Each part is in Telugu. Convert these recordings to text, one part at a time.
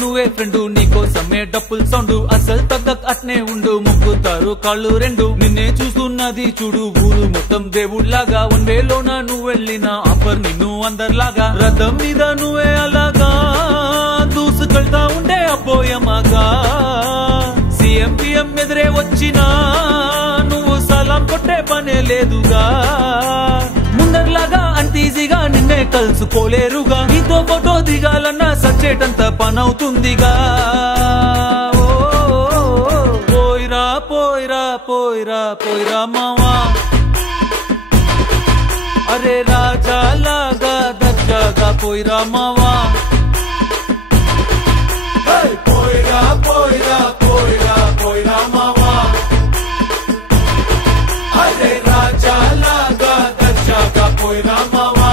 నువ్వే ఫ్రెండు నీకోసమే డప్పుల్ సౌండ్ అసలు తగ్గక్ అట్నే ఉండు ముక్కుతారు కాళ్ళు రెండు నిన్నే చూస్తున్నది చూడు ఊరు మొత్తం దేవుళ్లాగా వన్ వేలోన నువ్వు వెళ్ళిన ఆఫర్ నిన్ను అందరిలాగా రథం మీద నువ్వే అలాగా దూసుకెళ్తా ఉండే అబ్బోయమాగా సీఎం పిఎం ఎదురే వచ్చినా నువ్వు సలాం కొట్టే పనే లేదుగా ముందర్లాగా అంత ఈజీగా నిన్నే కలుసుకోలేరుగా నీతో ఫోటో దిగాలన్నా సచ్చేటంత పనవుతుందిగా పోయిరా పోయిరా పోయిరా పోయిరా మావా అరే రాజా లాగా దర్జాగా పోయిరా మావా పోయిరా పోయిరా పోయిరా పోయిరా మావా అరే రాజా లాగా దర్జాగా పోయిరా మావా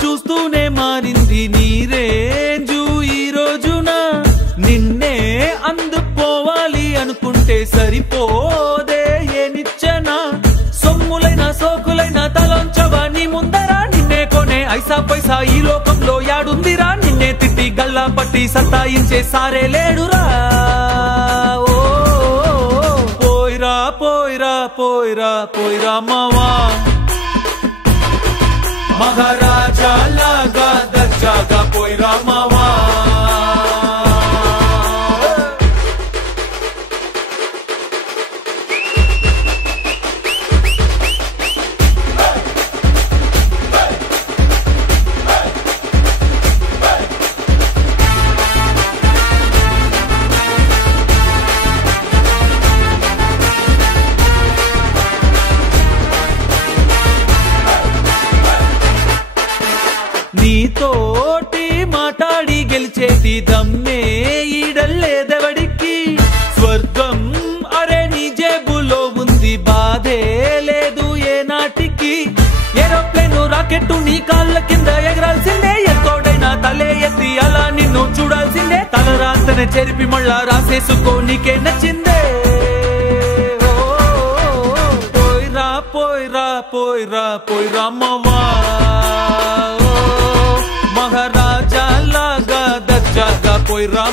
చూస్తూనే మారింది నీ రేంజు ఈ రోజున నిన్నే అందుకోవాలి అనుకుంటే సరిపోదే ఏనిచ్చన సొమ్ములైన సోకులైన తలంచవా నీ ముందరా నిన్నే కొనే ఐసా పైసా ఈ లోకంలో యాడుందిరా నిన్నే తిట్టి గల్లా పట్టి సతాయించే సారే లేడురా ఓ పోయిరా పోయిరా పోయిరా పోయిరా మావా మహారాజా లాగా దర్జాగా పోయిరా మావా నీతోటి మాట్లాడి గెలిచేటి దమ్మే ఈడల్లేదెవడికి స్వర్గం అరే నీ జేబులో ఉంది బాధే లేదు ఏ నాటికి ఏరోప్లేను రాకెట్టు నీ కాళ్ళ కింద ఎగరాల్సిందే ఎంతోడైనా తలే ఎత్తి అలా నిన్ను చూడాల్సిందే తలరాతనే చెరిపి మళ్ళా రాసేసుకో నీకే నచ్చిందే పోయిరా పోయిరా పోయిరా పోయిరా మావా మహారాజా లాగా దర్జాగా పోయిరా